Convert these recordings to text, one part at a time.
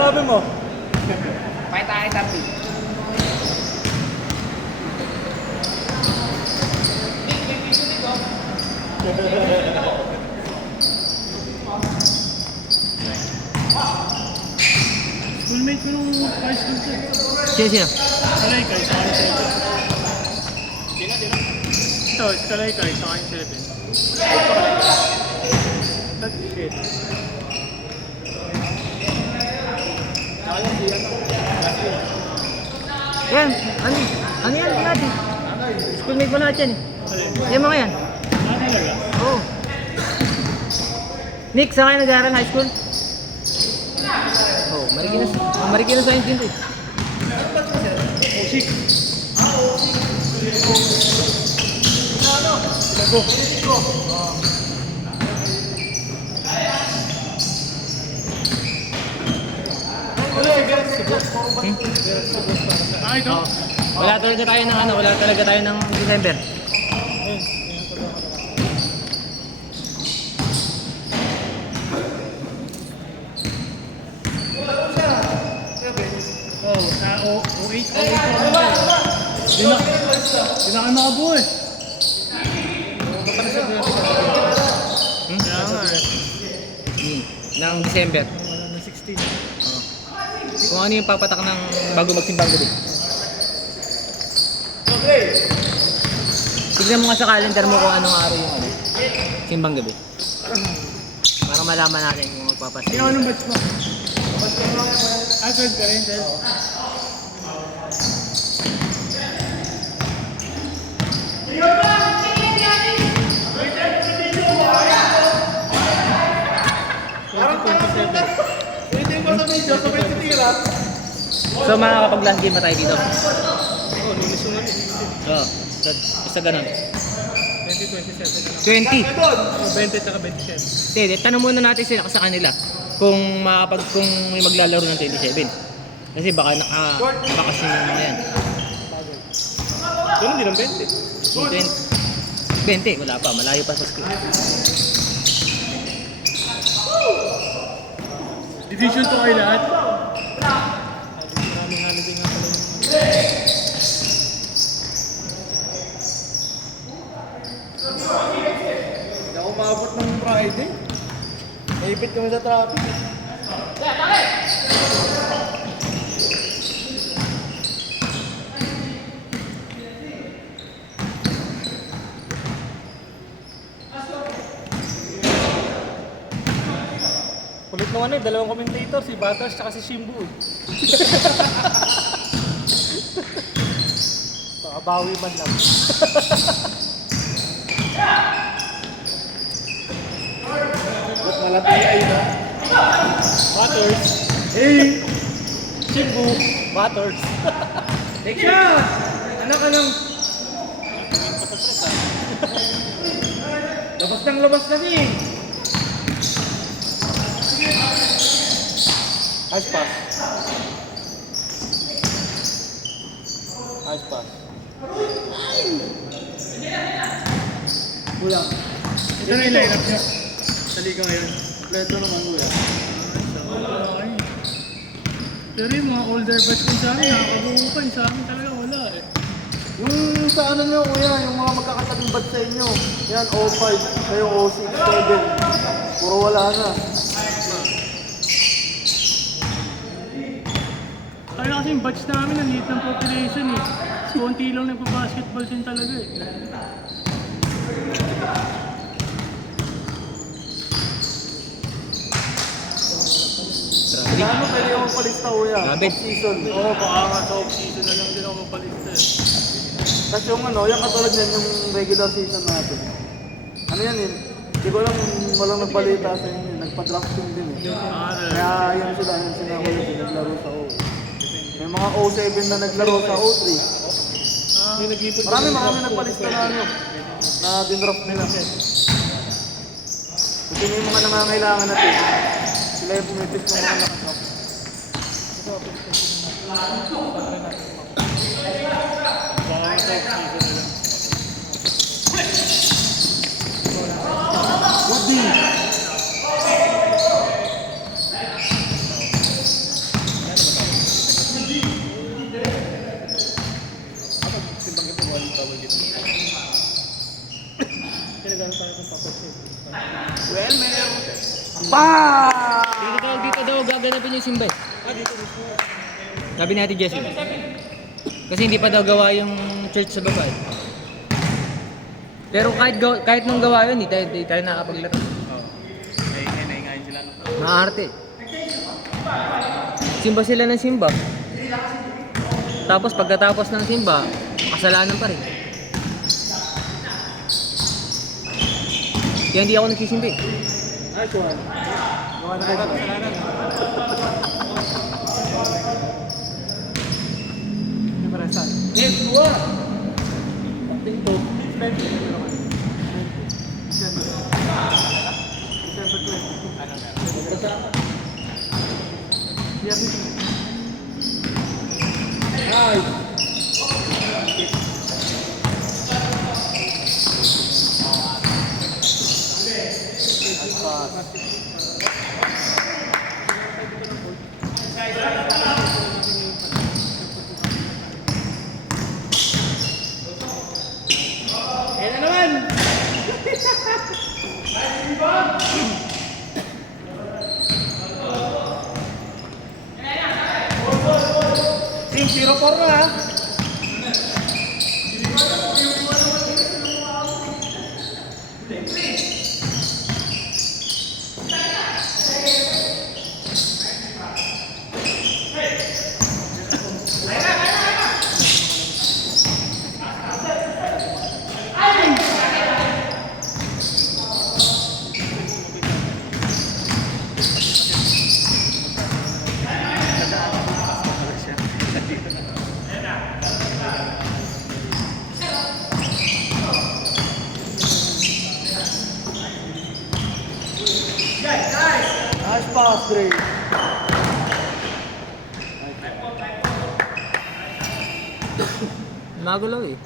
sabi mo? May tayo tapi. Schoolmate ko nung high school ko. Sino? Kalay ka, isa kayo sila. Ito, kalay ka, isa kayo sila. That's shit. Yan, ano yan natin? Schoolmate mo lahat yan eh. Yan mga yan. Talaga? Oo. Nick, saan kayo nag-aaral high school? Oh, Marikina Science din to eh. Osik. Ito. Wala talaga tayo ng December. Oh, sa O8 ko Hindi na kayo makabuo eh. Kaya nga eh. Ng December. Wala na 16. Kung ano yung papatak ng bago magsimbang gabi. Tignan mo nga sa calendar mo kung anong araw yung simbang gabi. Para malaman natin kung magpapasin. Ikaw anong batch mo? Third ka rin, sir. So makakapag-last game ba tayo dito? Oo, linis yung natin. Oo. Basta ganun. 2027 na. 20. 20 tsaka 27. Hindi, tanong muna natin sila sa kanila kung kung may maglalaro ng 27. Kasi baka nakabakasyon yung mga yan. Ganun din ang 20. 20, wala pa, malayo pa sa school. Division 2 kayo lahat. Maraming holiday nga pala yung... Hindi ako maabot ng Friday. Naipit kami sa traffic. Kulit naman eh, dalawang commentator, si Batas at si Shimbu. Nakabawi man lang. Ba't malapit ay na? Batters. Hey! Shimbu. Batters. Take shot! Anak ka ng... labas na din. Nice pass. Nice pass. Kuya. Ito na yung lineup niya. Sa liga ngayon. Leto naman kuya. Okay. Pero yung mga older batch ko sa amin, nakakabukan. Sa amin talaga wala eh. Yung sa ano nyo kuya, yung mga magkakatabing batch sa inyo. Yan, 05, kayo 06, 07. Puro wala na. Kaya kasi yung batch namin, ang liit ng population eh. Konti lang nagpa-basketball din talaga eh. Grabe. Ano pwede yung palista kuya? Grabe. Season. Oo, baka nga sa off-season na lang din ako mapalista eh. Kasi yung ano, yung katulad yan, yung regular season natin. Ano yan eh? Hindi ko alam, walang nagbalita sa inyo. Nagpa-draft team din eh. Kaya yan sila ulit naglaro sa O. May mga 07 na naglaro sa 03. Marami nagpalista na ano, na dinraft nila. Kasi may mga nangangailangan natin. Sila yung pumipit ng mga nakadraft. Baka nga sa off-season na lang. Woody! Pa! Dito daw gaganapin yung simba eh. Sabi ni Ate Jessie. Kasi hindi pa daw gawa yung church sa baba eh. Pero kahit nung gawa yun, hindi tayo nakapaglaro. Oo. Naingayin sila. No? Maarte. Simba sila ng simba. Tapos pagkatapos ng simba, kasalanan pa rin. Kaya hindi ako nagsisimbi. Nice one. Gawa na kayo. Yes, dua. Penting to. Ayan na naman! Team 0-4 na ha. Nice pass, Dre. Magulaw eh.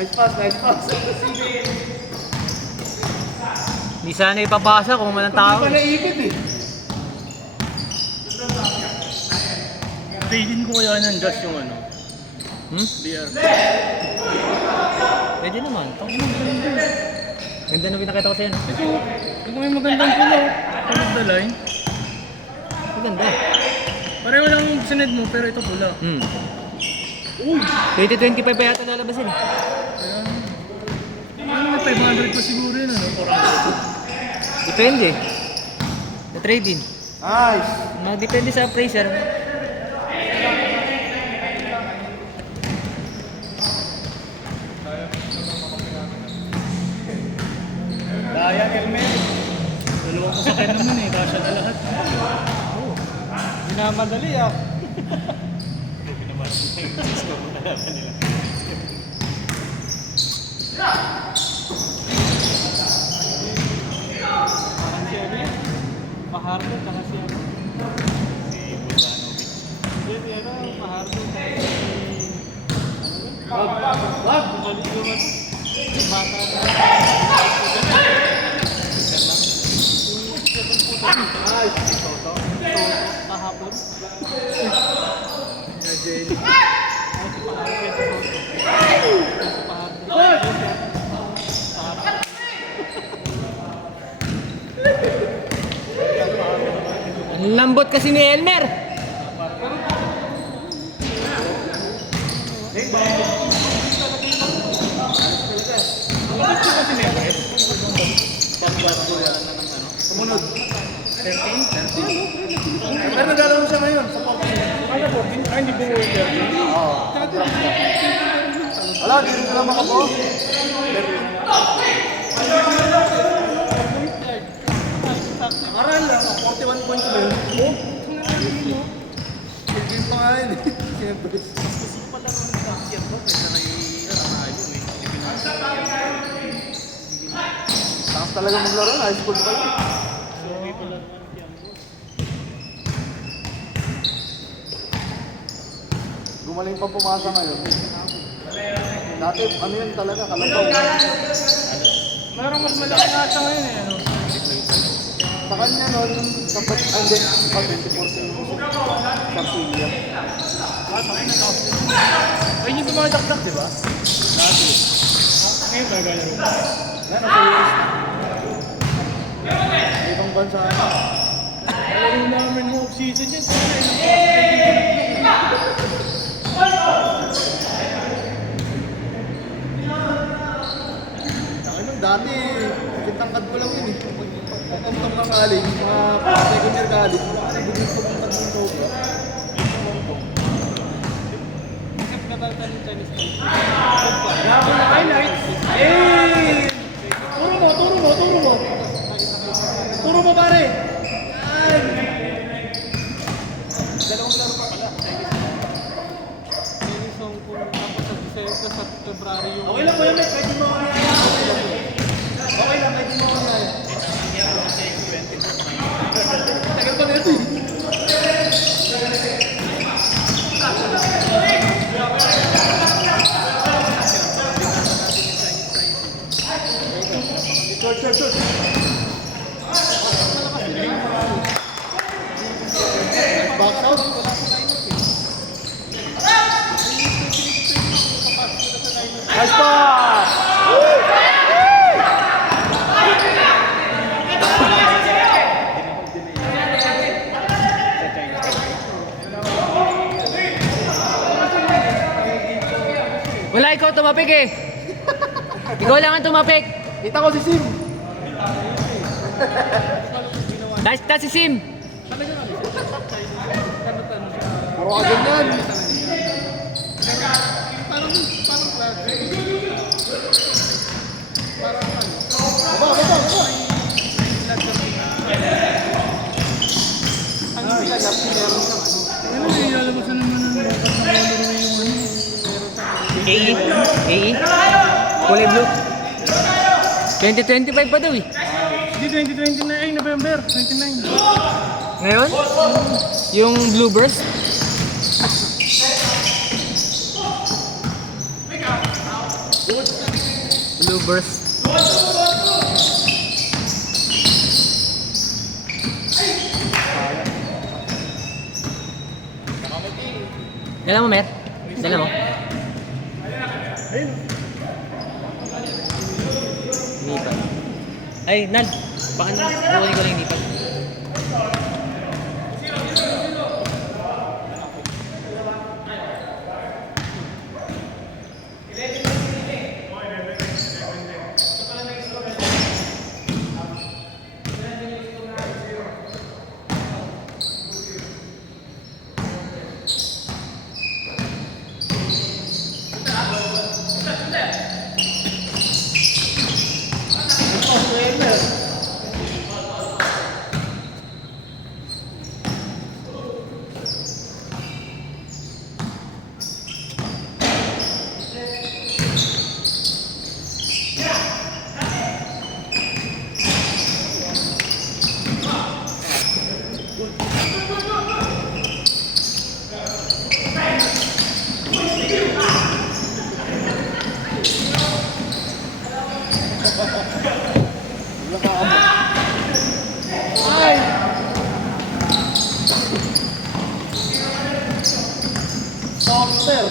Nice pass, nice pass. Hindi sana ipapasa kung walang tao. Hindi pa naipit eh. Tradein ko kaya ng gas yung ano. BR. Pwede naman. Ganda na pinakita ko sa'yo. Ito may magandang pulo. Tulog the line. Maganda. Pareho lang yung sined mo pero ito pula. Uy! 2025 pa yata lalabasin eh. Kaya, ano may 500 pa siguro yun ano? 400. Depende. Na trade-in. Nice. Depende sa appraiser. Daya helmet. Dalawang sasakyan naman eh. Kasya na lahat. Minamadali ah. Mahardo tsaka si ano? Si Bogdanovic. Hindi, ano, Mahardo tsaka si... Wag! Bumalik naman. Bata na. kahapon. Ang lambot kasi ni Elmer. Sumunod. 13? Pero naglalaro siya ngayon sa Pop. Kaya po, hindi po order. Oo. Wala, hindi rin sila makapo. 13. Aral lang, 41 points ba yun? Oo. Game pa nga yun eh. Siyempre. Takas talaga maglaro, high school pa yun. Gumaling pa pumasa ngayon. Dati, ano yun talaga, kalabaw. Parang mas malaki nga siya ngayon eh. Ano? Sa kanya noon, kapag, hindi, pag 24 Garcia. Ay, hindi dumadakdak, di ba? Dati. Ngayon ba galaro? Yan, nasa US. Ibang bansa na. Galaro namin mo off-season yan. Dati, kitangkad mo lang yun eh. Pagkamtang ng college, mga second year college, mga bigyan pagkamtang ng sobra. Grabe na highlights. Eh! Turo mo, turo mo, turo mo. Turo mo pare. Yan. Dalawang laro pa pala. Yung song po tapos sa December sa February yung... Okay lang po yun, pwede mo ako yan. Okay lang, pwede mo ako yan. Tagal pa nito eh. Short. Box out. Nice pass! Wala, ikaw tumapik eh. Ikaw lang ang tumapik. Kita ko si Sim. That's si Sim. Puro ka ganyan. Ano, ilalabasan naman ng bakat na color na yung ano. AE. Kulay blue. 2025 pa daw eh. Hindi, 2029, ay November, 29. Ngayon? Yung blue burst? Blue burst. Dala mo, Mer? Dala mo? Nipa. Ay, Nal. Baka na, kukunin ko lang yung nipa. Boxer.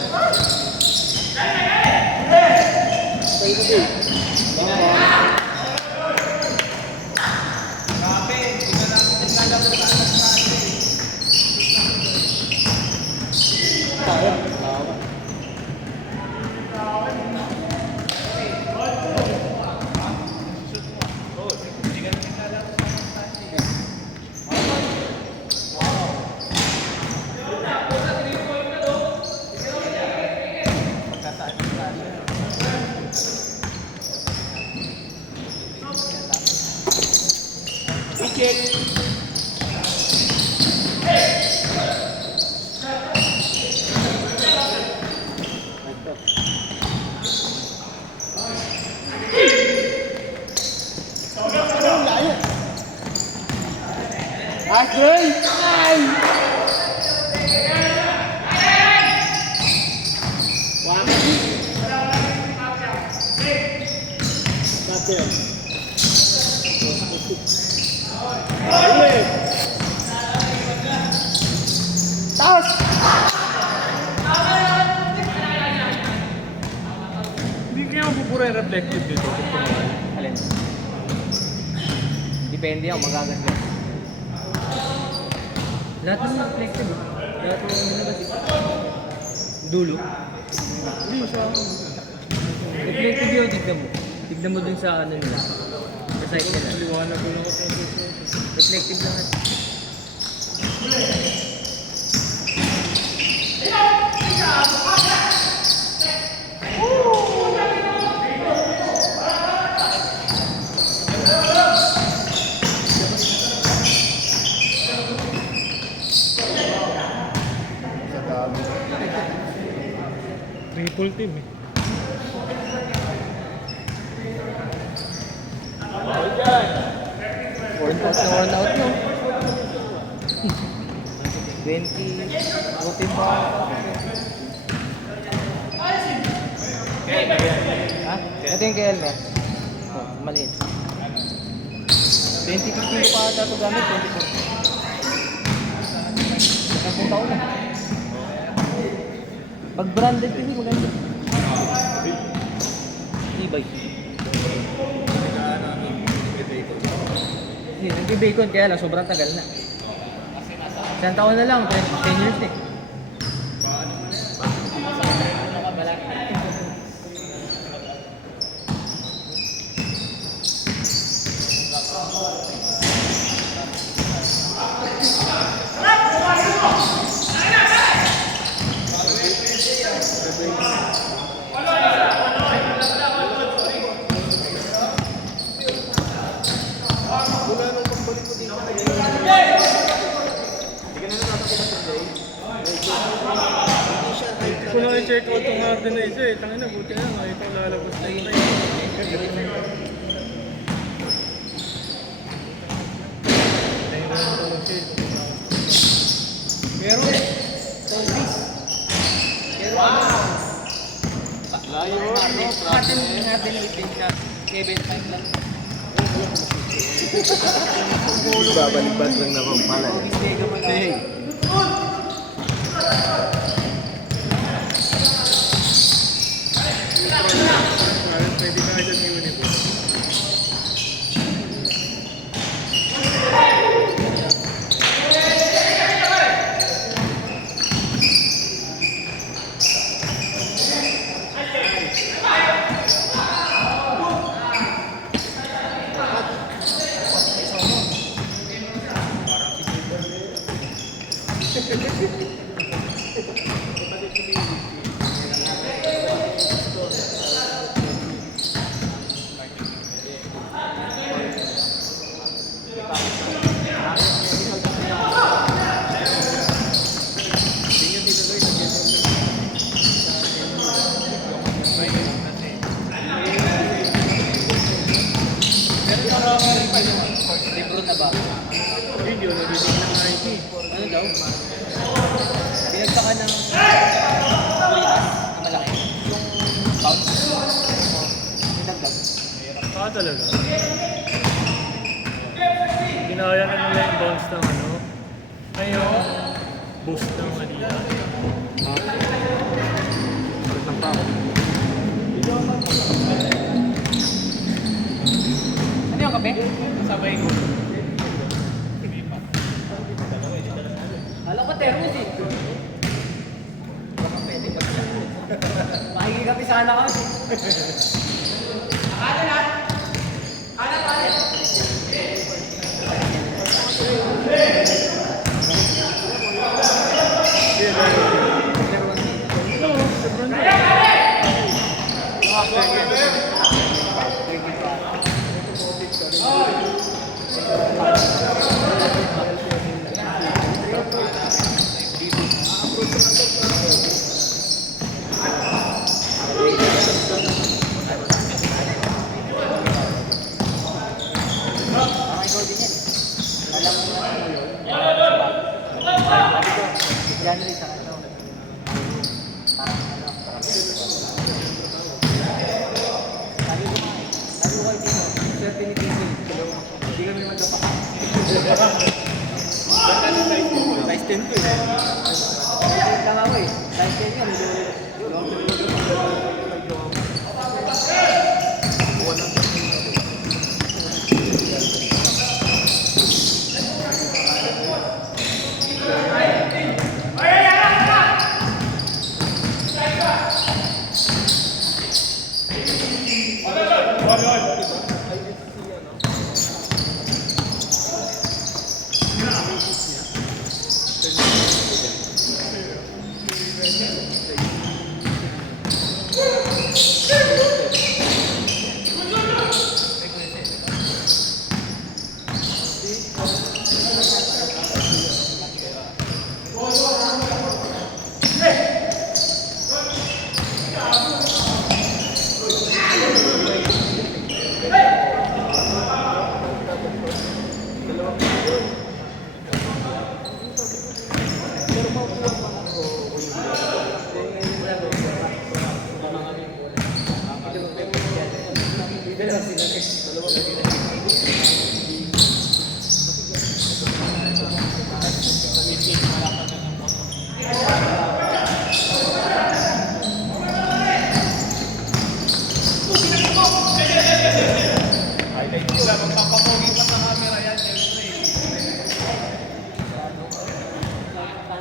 Agay! Ay! Taas! Hindi kaya mapupura yung reflective dito. Alin? Depende ako, magaganda. Lahat ng reflective. Lahat ng ano kasi. Dulo. Hindi siya. Reflective yun, tignan mo. Tignan mo dun sa ano nila. Sa site nila. Liwanag ko lang ako sa Reflective lang. triple team eh. Worn out no? 20, routine pa. Ha? Ito yung kay Elmer. Oh, maliit. 2015 pa ata ito gamit, 24. 10 taon na. Pag branded kasi maganda. Tibay. Hindi, nag-bacon kaya lang, sobrang tagal na. Isang taon na lang, 10 years eh. Kung lang i-check out itong Harden na isa eh, tangin na buti na nga, ito lalabas na yun. Pero, Layo, no? Natin itin ka, 7-5 lang. Babalik-balik lang naman pala. Hey. pwede ka agad yung uniform. Libro na ba? Video, nabibig ng IT. Ano daw? Pinagtaka ng Kulitas na malaki. Yung bounce. Pinagdag. Talaga. Ginaya na nila yung bounce ng ano. Ay yung boost ng Manila. Makikikapi sana kami. January sa ano. Sabi ko kayo dito, swerte ni Casey. Hindi kami naman dapat. Size 10 to eh. Size 10 lang ako eh. Size 10 yan.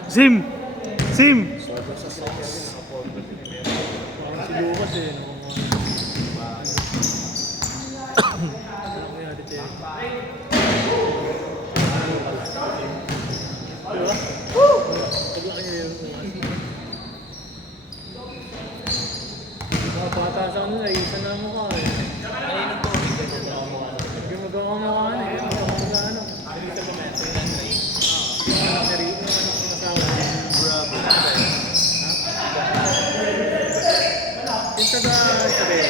Sim! Sim! Si Lucas eh. Bata sa ano na, isa na mo ka eh. Gumagawa mo ka ano eh. Gumagawa ka ano. Yung taga sabi.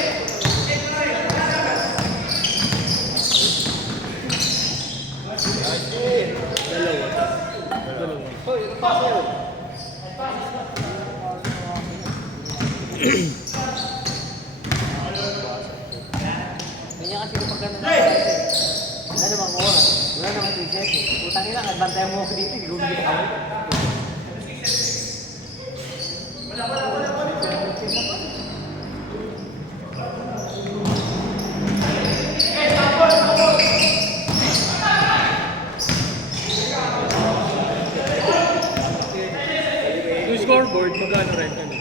Ganyan kasi kapag ganun na. Wala namang oras. Wala namang reset eh. Putang ina, nagbantayan mo ako dito. Hindi ko bigyan ako. Yung scoreboard, magkano rin kami?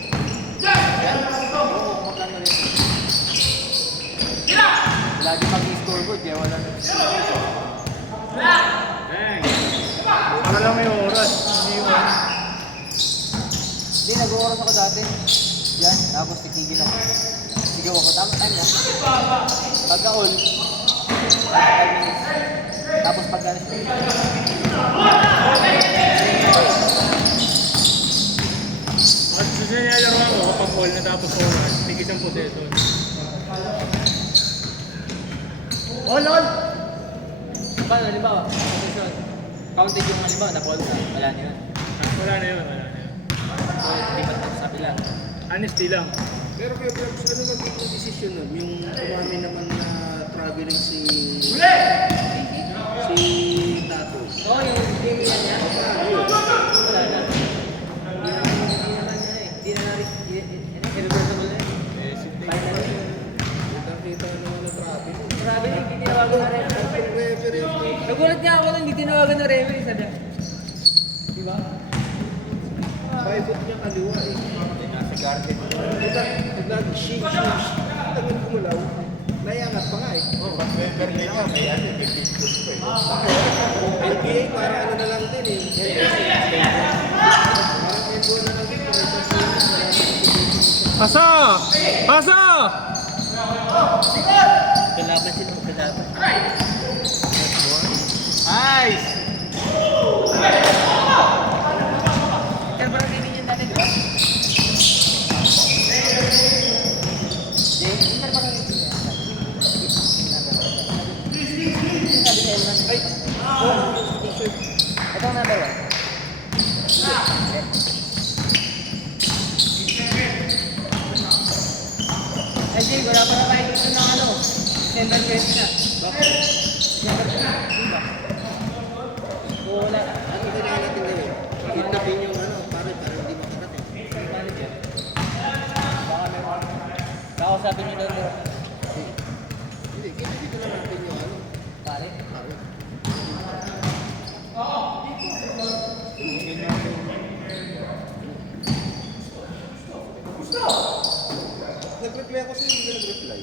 Lagi mag-scoreboard kaya wala na. Para lang may oras. Hindi yung Hindi, nag-oras ako dati. Yan, tapos titigil ako. Sigaw ako, tama time na. Pagka-all, 5 minutes. Tapos pagka-alis ko. at gusto niya laro ako kapag all na tapos oras. Tig isang possession. All! Paano, halimbawa, position. Counted yung halimbawa, na-fall ka. Wala na yun. Wala na yun, wala na yun. So, lipat ka sa pila. Honesty lang. Pero kaya ano naging decision nun? Yung umami naman na traveling si Tato. Oo, yung game yan niya. Wala na. Hindi naman niya eh. Hindi na irreversible na eh. Final na yun. Nakita naman na travel. Grabe na, hindi tinawagan na referee. Nagulat nga ako lang, hindi tinawagan na referee. Sabi niya. Diba? Paibot niya kaliwa eh. Nasa target. Nag-shake, tagal kumulaw, naiangat pa nga eh. NBA para ano na lang din eh. Pasa! Pasa! Kalaban sila magkalaban. Nice! Kaya parang hindi yun dati, di ba? Ito ang number 1. Ay, Jay, wala pa na tayo dito ng ano. December 20 na. Bakit? December 20, di ba? Wala. Ano kailangan natin gawin? Itapin yung ano, para hindi makarating. Manager. Baka may kakausapin nyo daw nila. Hindi, dito lang natin yung ano. Pare. Nag-reply ako sa'yo, hindi nag-reply.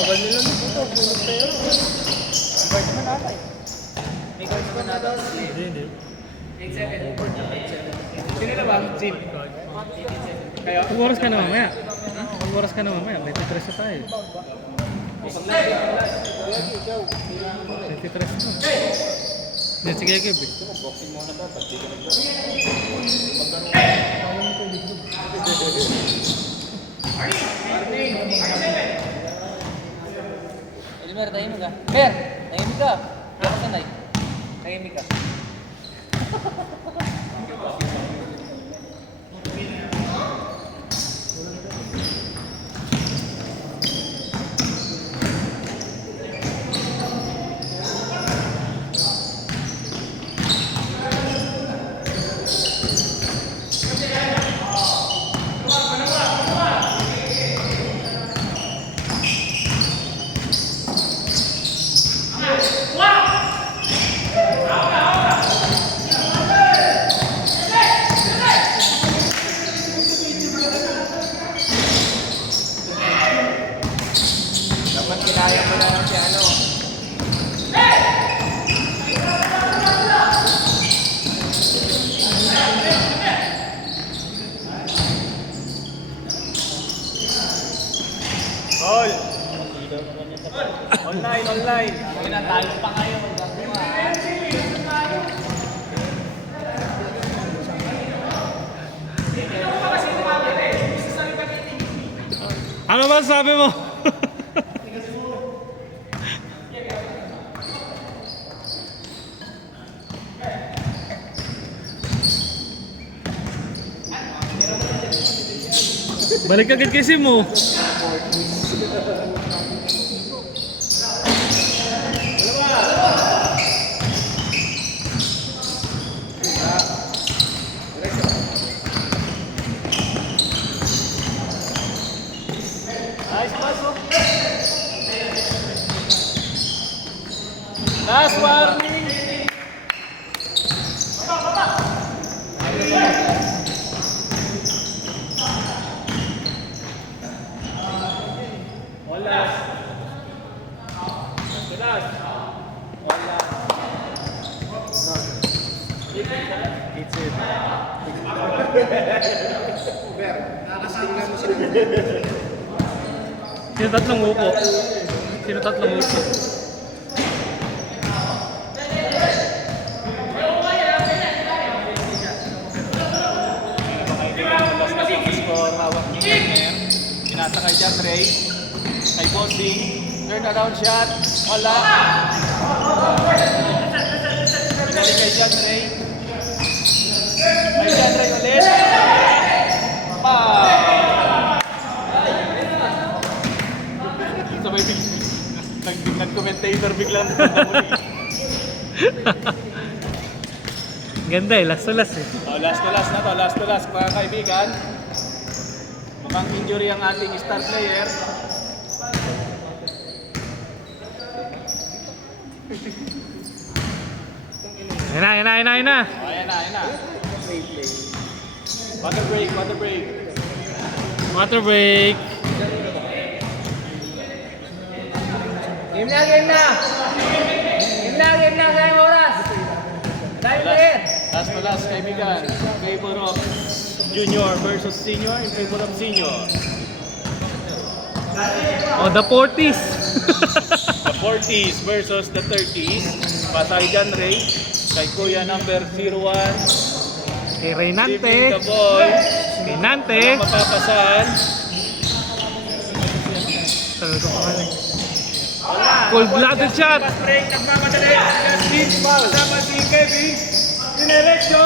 Tagal nila na dito. Puro pera. May cards pa na daw. Hindi. 8-7. Sino na ba? Jim. Kayo? Pag oras ka na mamaya. Pag oras ka na mamaya. May titres na tayo. May titres na. Hindi, sige, Gabe. Elmer, tahimik ka. Mer, tahimik ka. Ako sanay. Tahimik ka. Dapat kinaya mo na lang si ano. Gol! Online, online. Tinatalo pa kayo. Ano ba sabi mo? Balik agad kasi mo. Nice pass, oh. Last warning. Sino tatlong upo? Sino tatlong upo? Score hawak ni Mer. Pinasa kay John Ray. Kay Bossing. Turn around shot. Wala. Pinali kay John Ray. Kay John Ray ulit. Pa! biglang muli. Ganda eh, last to last eh. Oh, last to last na to, last to last mga kaibigan. Mukhang injury ang ating star player. Ayun na, ayun na, ayun na, ayun na. Oh, ayan na, ayan na. Water break, water break. Water break. Game na, game na! Game na, game na, kaya oras! Dahil player! Last to last kaibigan. In favor of junior versus senior. In favor of senior. Oh, the 40s. The 40s versus the 30s. Pasay John Ray. Kay Kuya number 01. Kay Leaving Reynante. the ball. Kay Nante. Mapapasan. Tagal ko pangalan. Cold-blooded shot. Break. Nagmamadali. Kasama si Kevin. Dinerecho.